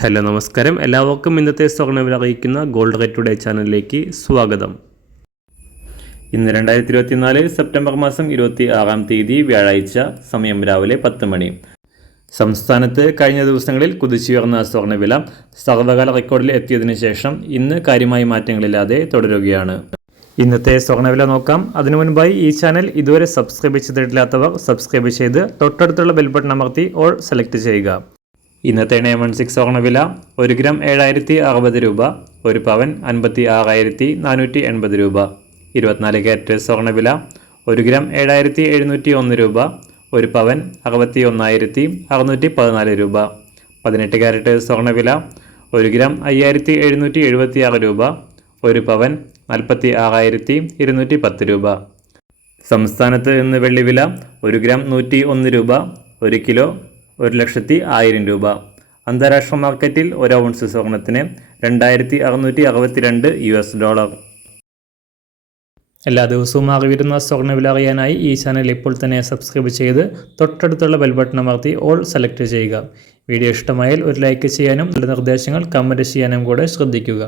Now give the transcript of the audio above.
Hello നമസ്കാരം, എല്ലാവർക്കും ഇന്നത്തെ സ്വർണ്ണവില അറിയിക്കുന്ന ഗോൾഡ് റേറ്റ് ടുഡേ ചാനലിലേക്ക് സ്വാഗതം. ഇന്ന് 2024 സെപ്റ്റംബർ മാസം 26-ാം തീയതി വ്യാഴാഴ്ച, സമയം രാവിലെ 10 മണി. സംസ്ഥാനത്ത് കഴിഞ്ഞ ദിവസങ്ങളിൽ കുതിച്ചുയർന്ന സ്വർണ്ണവില സർവകാല റെക്കോർഡിൽ എത്തിയതിനു ശേഷം ഇന്ന് കാര്യമായ മാറ്റങ്ങളില്ലാതെ തുടരുകയാണ്. ഇന്നത്തെ സ്വർണ്ണവില നോക്കാം. അതിനു മുൻപായി ഈ ചാനൽ ഇതുവരെ സബ്സ്ക്രൈബ് ചെയ്തിട്ടില്ലാത്തവർ സബ്സ്ക്രൈബ് ചെയ്ത് തൊട്ടടുത്തുള്ള ബെൽ ബട്ടൺ അമർത്തി ഓൾ സെലക്ട് ചെയ്യുക. ഇന്നത്തെ 916 സ്വർണ്ണവില 1 ഗ്രാം 7060 രൂപ, 1 പവൻ 56,480 രൂപ. 24 ക്യാരറ്റ് സ്വർണ്ണവില 1 ഗ്രാം 7701 രൂപ, 1 പവൻ 61,614 രൂപ. 18 ക്യാരറ്റ് സ്വർണ്ണവില 1 ഗ്രാം 5776 രൂപ, 1 പവൻ 46,210 രൂപ. സംസ്ഥാനത്ത് ഇന്ന് വെള്ളിവില 1 ഗ്രാം 101 രൂപ, 1 കിലോ 1,10,000 രൂപ. അന്താരാഷ്ട്ര മാർക്കറ്റിൽ 1 ഔൺസ് സ്വർണത്തിന് $2,662. എല്ലാ ദിവസവും അറിവിരുന്ന സ്വർണ്ണവില അറിയാനായി ഈ ചാനൽ ഇപ്പോൾ തന്നെ സബ്സ്ക്രൈബ് ചെയ്ത് തൊട്ടടുത്തുള്ള ബെൽ ബട്ടൺ അമർത്തി ഓൾ സെലക്ട് ചെയ്യുക. വീഡിയോ ഇഷ്ടമായാൽ ഒരു ലൈക്ക് ചെയ്യാനും നല്ല നിർദ്ദേശങ്ങൾ കമൻറ്റ് ചെയ്യാനും കൂടെ ശ്രദ്ധിക്കുക.